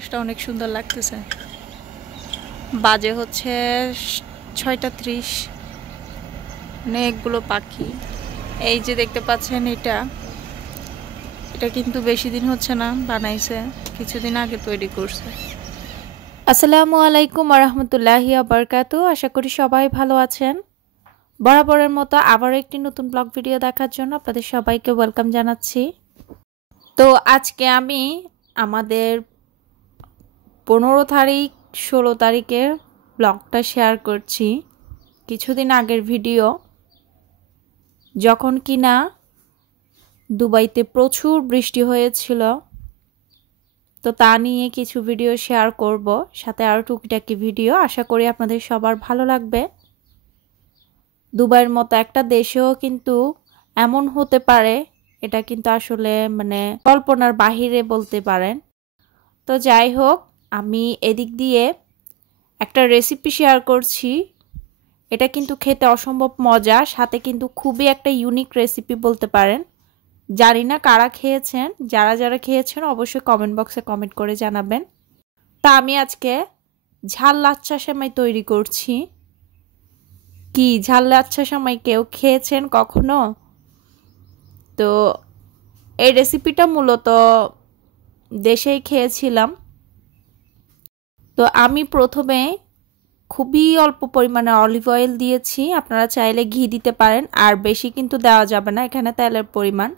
আকাশটা অনেক সুন্দর লাগতেছে। বাজে হচ্ছে 6:30। অনেকগুলো পাখি এই যে দেখতে পাচ্ছেন, এটা কিন্তু বেশি দিন হচ্ছে না বানাইছে, কিছুদিন আগে তৈরি করছে। আসসালামু আলাইকুম ওয়া রাহমাতুল্লাহি ওয়া বারাকাতুহু। আশা করি সবাই ভালো আছেন। বরাবরের মতো আবারও একটি নতুন ব্লগ ভিডিও দেখার জন্য আপনাদের সবাইকে ওয়েলকাম জানাচ্ছি। তো আজকে আমি আমাদের 15 তারিখ 16 তারিখের ব্লগটা শেয়ার করছি। কিছুদিন আগের ভিডিও, যখন কিনা দুবাইতে প্রচুর বৃষ্টি হয়েছিল, তো তা নিয়ে কিছু ভিডিও শেয়ার করব, সাথে আরও টুকিটাকি ভিডিও। আশা করি আপনাদের সবার ভালো লাগবে। দুবাইয়ের মতো একটা দেশেও কিন্তু এমন হতে পারে, এটা কিন্তু আসলে মানে কল্পনার বাহিরে বলতে পারেন। তো যাই হোক, আমি এদিক দিয়ে একটা রেসিপি শেয়ার করছি। এটা কিন্তু খেতে অসম্ভব মজা, সাথে কিন্তু খুবই একটা ইউনিক রেসিপি বলতে পারেন। জানি না কারা খেয়েছেন, যারা খেয়েছেন অবশ্যই কমেন্ট বক্সে কমেন্ট করে জানাবেন। তা আমি আজকে ঝাল লাচ্ছা সেমাই তৈরি করছি। কি ঝাল লাচ্ছা সেমাই কেউ খেয়েছেন কখনো? তো এই রেসিপিটা মূলত দেশেই খেয়েছিলাম। তো আমি প্রথমে খুবই অল্প পরিমাণে অলিভ অয়েল দিয়েছি, আপনারা চাইলে ঘি দিতে পারেন, আর বেশি কিন্তু দেওয়া যাবে না এখানে তেলের পরিমাণ,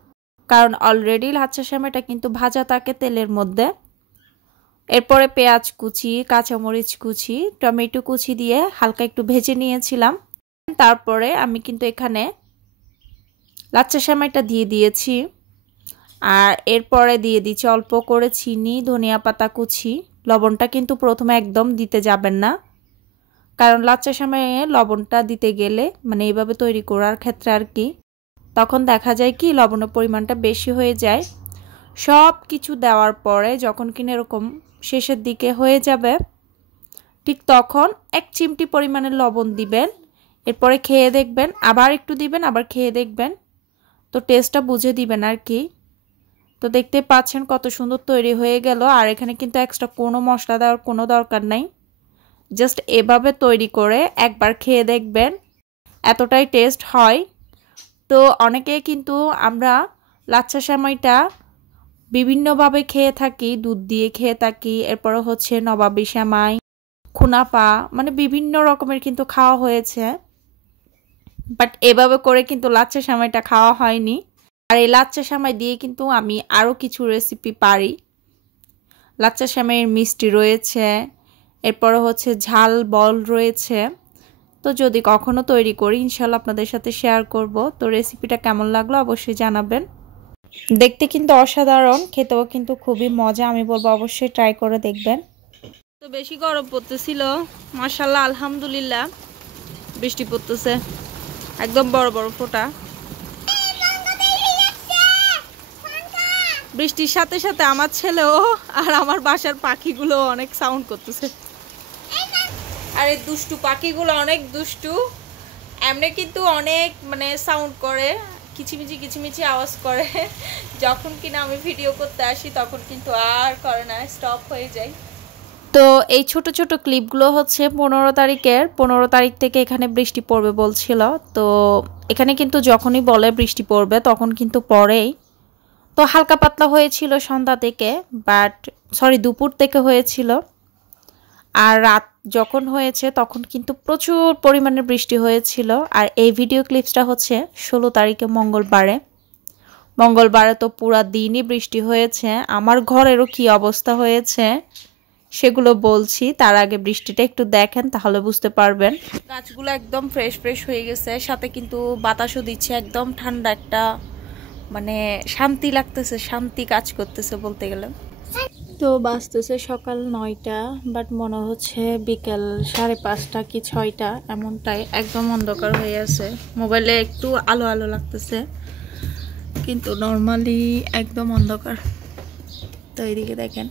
কারণ অলরেডি লাচ্ছা সেমাইটা কিন্তু ভাজা থাকে তেলের মধ্যে। এরপরে পেঁয়াজ কুচি, কাঁচামরিচ কুচি, টমেটো কুচি দিয়ে হালকা একটু ভেজে নিয়েছিলাম। তারপরে আমি কিন্তু এখানে লাচ্ছা সেমাইটা দিয়ে দিয়েছি, আর এরপরে দিয়ে দিচ্ছি অল্প করে চিনি, ধনিয়া পাতা কুচি। লবণটা কিন্তু প্রথমে একদম দিতে যাবেন না, কারণ লাচ্ছা সেমাইয়ে লবণটা দিতে গেলে মানে এইভাবে তৈরি করার ক্ষেত্রে আর কি, তখন দেখা যায় কি লবণের পরিমাণটা বেশি হয়ে যায়। সব কিছু দেওয়ার পরে যখন কিনা এরকম শেষের দিকে হয়ে যাবে, ঠিক তখন 1 চিমটি পরিমাণে লবণ দিবেন। এরপরে খেয়ে দেখবেন, আবার একটু দিবেন, আবার খেয়ে দেখবেন, তো টেস্টটা বুঝে দিবেন আর কি। তো দেখতে পাচ্ছেন কত সুন্দর তৈরি হয়ে গেল। আর এখানে কিন্তু এক্সট্রা কোনো মশলা দেওয়ার কোনো দরকার নাই, জাস্ট এভাবে তৈরি করে একবার খেয়ে দেখবেন, এতটাই টেস্ট হয়। তো অনেকে কিন্তু আমরা লাচ্ছা সেমাইটা বিভিন্নভাবে খেয়ে থাকি, দুধ দিয়ে খেয়ে থাকি, এরপরে হচ্ছে নবাবী সেমাই, খুনাপা, মানে বিভিন্ন রকমের কিন্তু খাওয়া হয়েছে, বাট এভাবে করে কিন্তু লাচ্ছা সেমাইটা খাওয়া হয়নি। আর এই লাচ্ছা সেমাই দিয়ে কিন্তু আমি আরও কিছু রেসিপি পারি। লাচ্ছা সেমাইয়ের মিষ্টি রয়েছে, এরপরে হচ্ছে ঝাল বল রয়েছে। তো যদি কখনো তৈরি করি ইনশাল্লাহ আপনাদের সাথে শেয়ার করব। তো রেসিপিটা কেমন লাগলো অবশ্যই জানাবেন। দেখতে কিন্তু অসাধারণ, খেতেও কিন্তু খুবই মজা। আমি বলবো অবশ্যই ট্রাই করে দেখবেন। তো বেশি গরম পড়তেছিল, মাশাআল্লাহ আলহামদুলিল্লাহ বৃষ্টি পড়তেছে, একদম বড় বড় ফোঁটা। বৃষ্টির সাথে সাথে আমার ছেলেও আর আমার বাসার পাখিগুলো অনেক সাউন্ড করতেছে। আর এই দুষ্টু পাখিগুলো অনেক দুষ্টু, এমনি কিন্তু অনেক মানে সাউন্ড করে, কিচিমিচি কিচিমিচি আওয়াজ করে। যখন কিনা আমি ভিডিও করতে আসি তখন কিন্তু আর করে না, স্টপ হয়ে যায়। তো এই ছোট ছোট ক্লিপগুলো হচ্ছে 15 তারিখ থেকে এখানে বৃষ্টি পড়বে বলছিল। তো এখানে কিন্তু যখনই বলে বৃষ্টি পড়বে তখন কিন্তু পড়েই। তো হালকা পাতলা হয়েছিল সন্ধ্যা থেকে, দুপুর থেকে হয়েছিল। আর রাত যখন হয়েছে তখন কিন্তু প্রচুর পরিমাণে বৃষ্টি হয়েছিল। আর এই ভিডিও ক্লিপসটা হচ্ছে 16 তারিখে মঙ্গলবারে তো পুরা দিনই বৃষ্টি হয়েছে। আমার ঘরেরও কি অবস্থা হয়েছে সেগুলো বলছি, তার আগে বৃষ্টিটা একটু দেখেন তাহলে বুঝতে পারবেন। গাছগুলো একদম ফ্রেশ হয়ে গেছে, সাথে কিন্তু বাতাসও দিচ্ছে, একদম ঠান্ডা একটা মানে শান্তি লাগতেছে, শান্তি কাজ করতেছে বলতে গেলে। তো বাজতেছে সকাল 9টা, বাট মনে হচ্ছে বিকেল 5:30 কি 6টা এমনটাই, একদম অন্ধকার হয়ে আছে। মোবাইলে একটু আলো আলো লাগতেছে, কিন্তু নর্মালি একদম অন্ধকার। তো এইদিকে দেখেন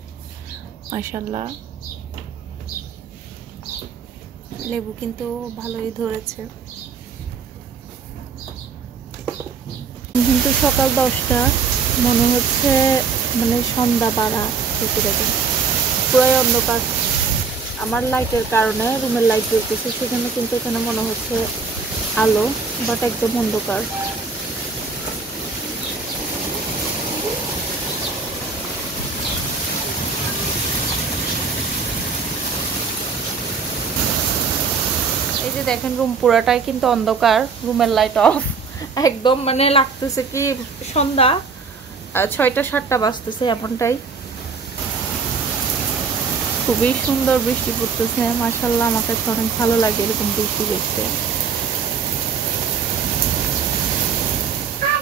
মাশাআল্লাহ লেবু কিন্তু ভালোই ধরেছে। কিন্তু সকাল 10টা, মনে হচ্ছে মানে সন্ধ্যা পাড়া। দেখেন পুরাই অন্ধকার। আমার লাইটের কারণে রুমের লাইট জ্বলতেছে, সেজন্য কিন্তু এখানে মনে হচ্ছে আলো, বাট একদম অন্ধকার। এই যে দেখেন রুম পুরাটাই কিন্তু অন্ধকার, রুমের লাইট অফ একদম, মানে লাগতেছে কি সন্ধ্যা 6টা-7টা বাজতেছে এমনটাই। খুবই সুন্দর বৃষ্টি পড়তেছে, মাশাআল্লাহ। আমার কাছে অনেক ভালো লাগে এরকম বৃষ্টি দেখতে।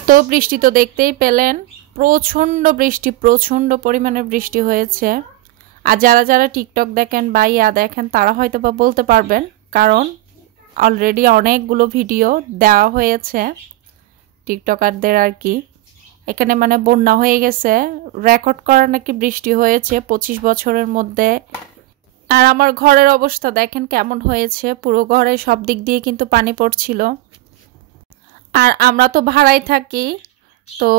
তো বৃষ্টি তো দেখতেই পেলেন, প্রচন্ড বৃষ্টি, প্রচন্ড পরিমাণে বৃষ্টি হয়েছে। আর যারা যারা টিকটক দেখেন বা দেখেন তারা হয়তো বা বলতে পারবেন, কারণ অলরেডি অনেকগুলো ভিডিও দেওয়া হয়েছে টিকটকারদের আর কি। এখানে মানে বন্যা হয়ে গেছে, রেকর্ড করা নাকি বৃষ্টি হয়েছে 25 বছরের মধ্যে। আর আমার ঘরের অবস্থা দেখেন কেমন হয়েছে, পুরো ঘরে সব দিক দিয়ে কিন্তু পানি পড়ছিল। আর আমরা তো ভাড়ায় থাকি, তো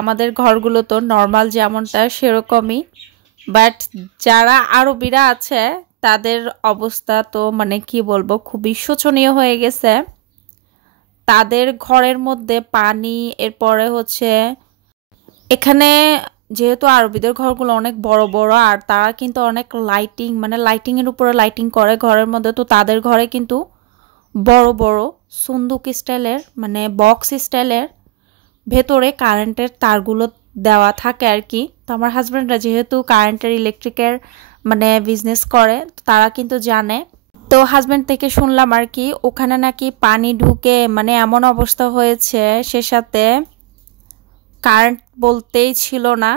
আমাদের ঘরগুলো তো নর্মাল যেমনটা সেরকমই, বাট যারা আরবিরা আছে তাদের অবস্থা তো মানে কি বলবো, খুবই শোচনীয় হয়ে গেছে। তাদের ঘরের মধ্যে পানি, এরপরে হচ্ছে এখানে যেহেতু আরবিদের ঘরগুলো অনেক বড় বড়, আর তারা কিন্তু অনেক লাইটিং, মানে লাইটিংয়ের উপরে লাইটিং করে ঘরের মধ্যে, তো তাদের ঘরে কিন্তু বড় বড় সুন্দুক স্টাইলের, মানে বক্স স্টাইলের ভেতরে কারেন্টের তারগুলো দেওয়া থাকে আর কি। তো আমার হাজব্যান্ডরা যেহেতু কারেন্টের ইলেকট্রিকের মানে বিজনেস করে, তারা কিন্তু জানে। তো হাজব্যান্ড থেকে শুনলাম আর কি, ওখানে নাকি পানি ঢুকে মানে এমন অবস্থা হয়েছে, সে সাথে কারেন্ট বলতেই ছিল না।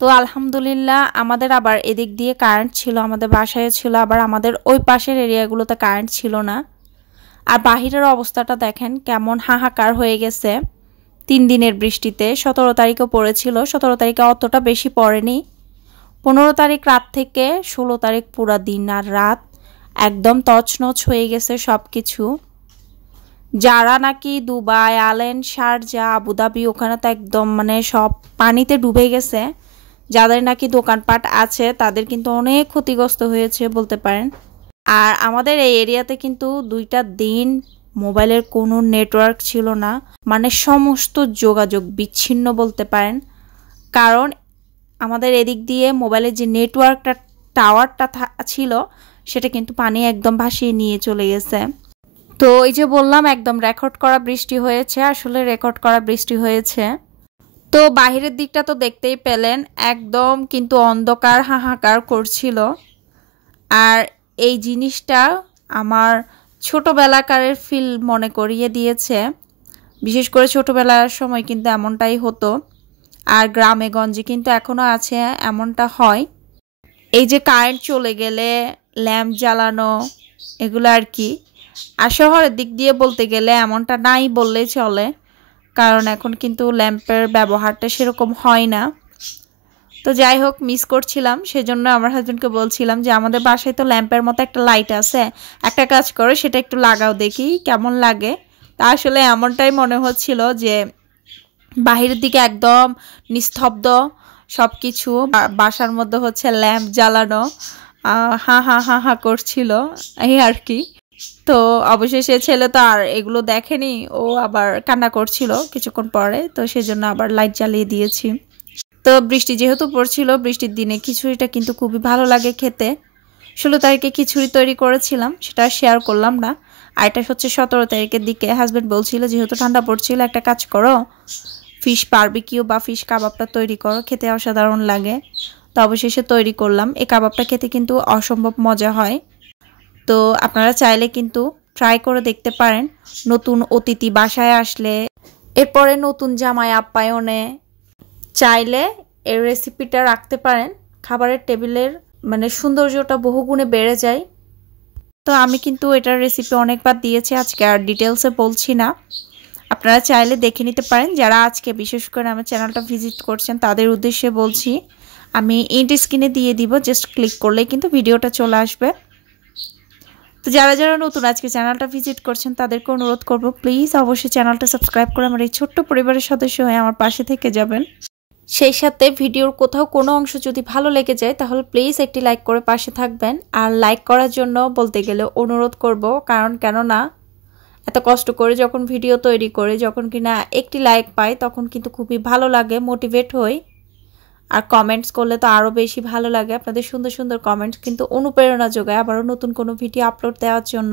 তো আলহামদুলিল্লাহ আমাদের আবার এদিক দিয়ে কারেন্ট ছিল, আমাদের বাসায় ছিল, আবার আমাদের ওই পাশের এরিয়াগুলোতে কারেন্ট ছিল না। আর বাহিরের অবস্থাটা দেখেন কেমন হাহাকার হয়ে গেছে 3 দিনের বৃষ্টিতে। 17 তারিখও পড়েছিল, 17 তারিখে অতটা বেশি পড়েনি। 15 তারিখ রাত থেকে 16 তারিখ পুরা দিন আর রাত একদম তছনছ হয়ে গেছে সব কিছু। যারা নাকি দুবাই, আলেন, শারজা, আবুধাবি, ওখানে তো একদম মানে সব পানিতে ডুবে গেছে। যাদের নাকি দোকানপাট আছে তাদের কিন্তু অনেক ক্ষতিগ্রস্ত হয়েছে বলতে পারেন। আর আমাদের এই এরিয়াতে কিন্তু 2টা দিন মোবাইলের কোনো নেটওয়ার্ক ছিল না, মানে সমস্ত যোগাযোগ বিচ্ছিন্ন বলতে পারেন। কারণ আমাদের এদিক দিয়ে মোবাইলের যে নেটওয়ার্কটা, টাওয়ারটা ছিল, সেটা কিন্তু পানি একদম ভাসিয়ে নিয়ে চলে গেছে। তো এই যে বললাম একদম রেকর্ড করা বৃষ্টি হয়েছে, আসলে রেকর্ড করা বৃষ্টি হয়েছে। তো বাহিরের দিকটা তো দেখতেই পেলেন, একদম কিন্তু অন্ধকার হাহাকার করছিল। আর এই জিনিসটা আমার ছোটবেলাকারের ফিল মনে করিয়ে দিয়েছে। বিশেষ করে ছোটবেলার সময় কিন্তু এমনটাই হতো, আর গ্রামে গঞ্জে কিন্তু এখনো আছে এমনটা হয়। এই যে কারেন্ট চলে গেলে ল্যাম্প জ্বালানো এগুলো আর কি। আর শহরের দিক দিয়ে বলতে গেলে এমনটা নাই বললেই চলে, কারণ এখন কিন্তু ল্যাম্পের ব্যবহারটা সেরকম হয় না। তো যাই হোক, মিস করছিলাম, সেজন্য আমার হাজবেন্ডকে বলছিলাম যে আমাদের বাসায় তো ল্যাম্পের মতো একটা লাইট আছে, একটা কাজ করো সেটা একটু লাগাও দেখি কেমন লাগে। তা আসলে এমনটাই মনে হচ্ছিল যে বাহিরের দিকে একদম নিস্তব্ধ সব কিছু, বাসার মধ্যে হচ্ছে ল্যাম্প জ্বালানো, হা হা হা হা করছিল এই আর কি। তো অবশেষে ছেলে তো আর এগুলো দেখেনি, ও আবার কান্না করছিল কিছুক্ষণ পরে, তো সেজন্য আবার লাইট জ্বালিয়ে দিয়েছি। তো বৃষ্টি যেহেতু পড়ছিল, বৃষ্টির দিনে খিচুড়িটা কিন্তু খুবই ভালো লাগে খেতে। 16 তারিখে খিচুড়ি তৈরি করেছিলাম, সেটা শেয়ার করলাম না। আর এটা হচ্ছে 17 তারিখের দিকে। হাজব্যান্ড বলছিল যেহেতু ঠান্ডা পড়ছিল, একটা কাজ করো, ফিশ বারবিকিউ বা ফিশ কাবাবটা তৈরি করো, খেতে অসাধারণ লাগে। তো অবশেষে তৈরি করলাম। এই কাবাবটা খেতে কিন্তু অসম্ভব মজা হয়। তো আপনারা চাইলে কিন্তু ট্রাই করে দেখতে পারেন নতুন অতিথি বাসায় আসলে, এরপরে নতুন জামাই আপ্যায়নে চাইলে এই রেসিপিটা রাখতে পারেন। খাবারের টেবিলের মানে সৌন্দর্যটা বহুগুণে বেড়ে যায়। তো আমি কিন্তু এটার রেসিপি অনেকবার দিয়েছি, আজকে আর ডিটেলসে বলছি না, আপনারা চাইলে দেখে নিতে পারেন। যারা আজকে বিশেষ করে আমার চ্যানেলটা ভিজিট করছেন তাদের উদ্দেশ্যে বলছি, আমি এন্ড স্ক্রিনে দিয়ে দিব, জাস্ট ক্লিক করলেই কিন্তু ভিডিওটা চলে আসবে। তো যারা যারা নতুন আজকে চ্যানেলটা ভিজিট করছেন তাদেরকে অনুরোধ করব, প্লিজ অবশ্যই চ্যানেলটা সাবস্ক্রাইব করে আমার এই ছোট্ট পরিবারের সদস্য হয়ে আমার পাশে থেকে যাবেন। সেই সাথে ভিডিওর কোথাও কোনো অংশ যদি ভালো লেগে যায় তাহলে প্লিজ একটি লাইক করে পাশে থাকবেন। আর লাইক করার জন্য বলতে গেলে অনুরোধ করব, কারণ কেননা এত কষ্ট করে যখন ভিডিও তৈরি করি, যখন কিনা একটি লাইক পাই তখন কিন্তু খুবই ভালো লাগে, মোটিভেট হই। আর কমেন্টস করলে তো আরও বেশি ভালো লাগে। আপনাদের সুন্দর সুন্দর কমেন্টস কিন্তু অনুপ্রেরণা যোগায় আবারও নতুন কোনো ভিডিও আপলোড দেওয়ার জন্য।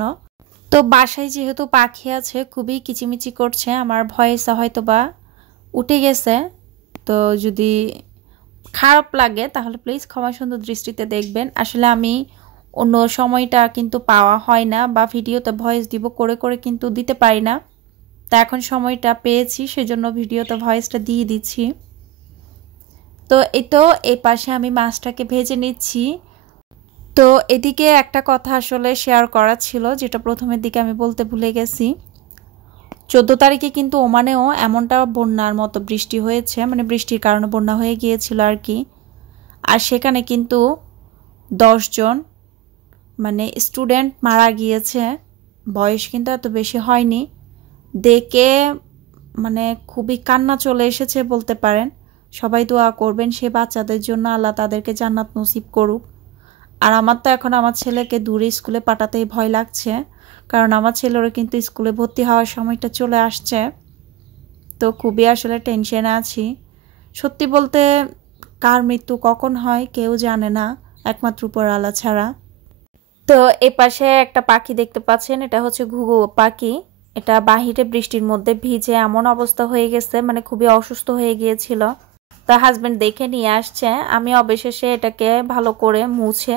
তো বাসায় যেহেতু পাখি আছে খুবই কিচিমিচি করছে, আমার ভয়েসে হয়তো বা উঠে গেছে, তো যদি খারাপ লাগে তাহলে প্লিজ ক্ষমা সুন্দর দৃষ্টিতে দেখবেন। আসলে আমি অন্য সময়টা কিন্তু পাওয়া হয় না, বা ভিডিওতে ভয়েস দিব করে করে কিন্তু দিতে পারি না। তা এখন সময়টা পেয়েছি, সেজন্য ভিডিওতে ভয়েসটা দিয়ে দিচ্ছি। তো এই পাশে আমি মাছটাকে ভেজে নিচ্ছি। তো এদিকে একটা কথা আসলে শেয়ার করা ছিল, যেটা প্রথমের দিকে আমি বলতে ভুলে গেছি। 14 তারিখে কিন্তু ওমানেও এমনটা বন্যার মতো বৃষ্টি হয়েছে, মানে বৃষ্টির কারণে বন্যা হয়ে গিয়েছিল আর কি। আর সেখানে কিন্তু 10 জন মানে স্টুডেন্ট মারা গিয়েছে, বয়স কিন্তু এত বেশি হয়নি। দেখে মানে খুবই কান্না চলে এসেছে বলতে পারেন। সবাই দোয়া করবেন সে বাচ্চাদের জন্য, আল্লাহ তাদেরকে জান্নাত নসিব করুক। আর আমার তো এখন আমার ছেলেকে দূরে স্কুলে পাঠাতেই ভয় লাগছে, কারণ আমার ছেলেরও কিন্তু স্কুলে ভর্তি হওয়ার সময়টা চলে আসছে। তো খুবই আসলে টেনশনে আছি। সত্যি বলতে কার মৃত্যু কখন হয় কেউ জানে না, একমাত্র উপর আল্লাহ ছাড়া। তো এই পাশে একটা পাখি দেখতে পাচ্ছেন, এটা হচ্ছে ঘুঘু পাখি। এটা বাহিরে বৃষ্টির মধ্যে ভিজে এমন অবস্থা হয়ে গেছে, মানে খুবই অসুস্থ হয়ে গিয়েছিল। তো হাজবেন্ড দেখে নিয়ে আসছে। আমি অবশেষে এটাকে ভালো করে মুছে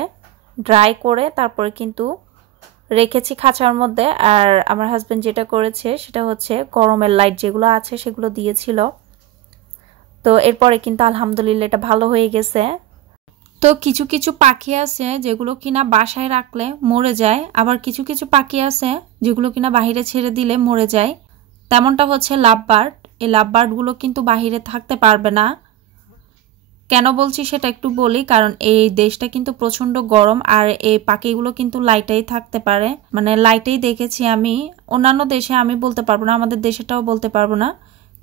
ড্রাই করে তারপরে কিন্তু রেখেছি খাঁচার মধ্যে। আর আমার হাজবেন্ড যেটা করেছে সেটা হচ্ছে গরমের লাইট যেগুলো আছে সেগুলো দিয়েছিল। তো এরপরে কিন্তু আলহামদুলিল্লাহ এটা ভালো হয়ে গেছে। তো কিছু কিছু পাখি আছে যেগুলো কিনা বাসায় রাখলে মরে যায়, আবার কিছু কিছু পাখি আছে যেগুলো কিনা বাহিরে ছেড়ে দিলে মরে যায়। তেমনটা হচ্ছে লাভবার্ড। এই লাভবার্ডগুলো কিন্তু বাহিরে থাকতে পারবে না। কেন বলছি সেটা একটু বলি, কারণ এই দেশটা কিন্তু প্রচন্ড গরম, আর এই পাখিগুলো কিন্তু লাইটেই থাকতে পারে, মানে লাইটেই দেখেছি আমি। অন্যান্য দেশে আমি বলতে পারবো না, আমাদের দেশেটাও বলতে পারবো না,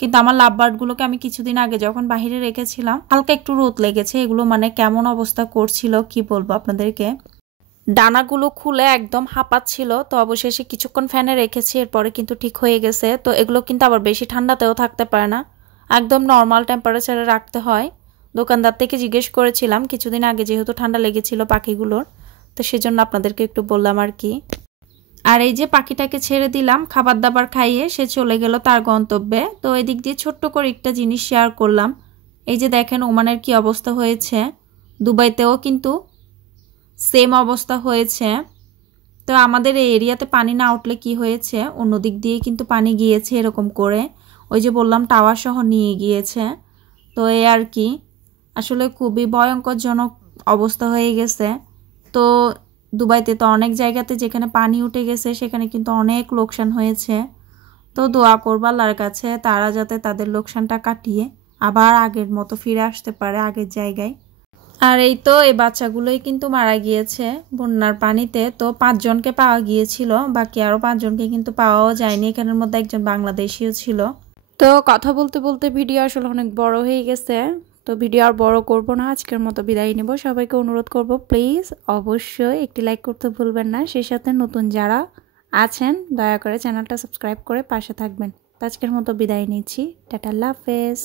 কিন্তু আমার লাভবার্ডগুলোকে আমি কিছুদিন আগে যখন বাহিরে রেখেছিলাম হালকা একটু রোদ লেগেছে, এগুলো মানে কেমন অবস্থা করছিল কি বলবো আপনাদেরকে। ডানাগুলো খুলে একদম হাঁপাচ্ছিল। তো অবশেষে কিছুক্ষণ ফ্যানে রেখেছি, এরপরে কিন্তু ঠিক হয়ে গেছে। তো এগুলো কিন্তু আবার বেশি ঠান্ডাতেও থাকতে পারে না, একদম নর্মাল টেম্পারেচারে রাখতে হয়। দোকানদার থেকে জিজ্ঞেস করেছিলাম কিছুদিন আগে, যেহেতু ঠান্ডা লেগেছিল পাখিগুলোর, তো সেজন্য আপনাদেরকে একটু বললাম আর কি। আর এই যে পাখিটাকে ছেড়ে দিলাম খাবার দাবার খাইয়ে, সে চলে গেল তার গন্তব্যে। তো এদিক দিয়ে ছোট্ট করে একটা জিনিস শেয়ার করলাম। এই যে দেখেন ওমানের কি অবস্থা হয়েছে, দুবাইতেও কিন্তু সেম অবস্থা হয়েছে। তো আমাদের এই এরিয়াতে পানি না উঠলে কি হয়েছে, অন্য দিক দিয়ে কিন্তু পানি গিয়েছে এরকম করে, ওই যে বললাম টাওয়ার সহ নিয়ে গিয়েছে। তো এই আর কি, আসলে খুবই ভয়ঙ্করজনক অবস্থা হয়ে গেছে। তো দুবাইতে তো অনেক জায়গাতে যেখানে পানি উঠে গেছে সেখানে কিন্তু অনেক লোকসান হয়েছে। তো দোয়া করবো আল্লাহর কাছে তারা যাতে তাদের লোকসানটা কাটিয়ে আবার আগের মতো ফিরে আসতে পারে আগের জায়গায়। আর এই তো এই বাচ্চাগুলোই কিন্তু মারা গিয়েছে বন্যার পানিতে। তো 5 জনকে পাওয়া গিয়েছিল, বাকি আরো 5 জনকে কিন্তু পাওয়াও যায়নি, এখানের মধ্যে একজন বাংলাদেশিও ছিল। তো কথা বলতে বলতে ভিডিও আসলে অনেক বড় হয়ে গেছে, তো ভিডিও আর বড় করব না, আজকের মতো বিদায় নেব। সবাইকে অনুরোধ করব প্লিজ অবশ্যই একটি লাইক করতে ভুলবেন না, সেই সাথে নতুন যারা আছেন দয়া করে চ্যানেলটা সাবস্ক্রাইব করে পাশে থাকবেন। তো আজকের মতো বিদায় নিচ্ছি, টাটা, আল্লাহ হাফেজ।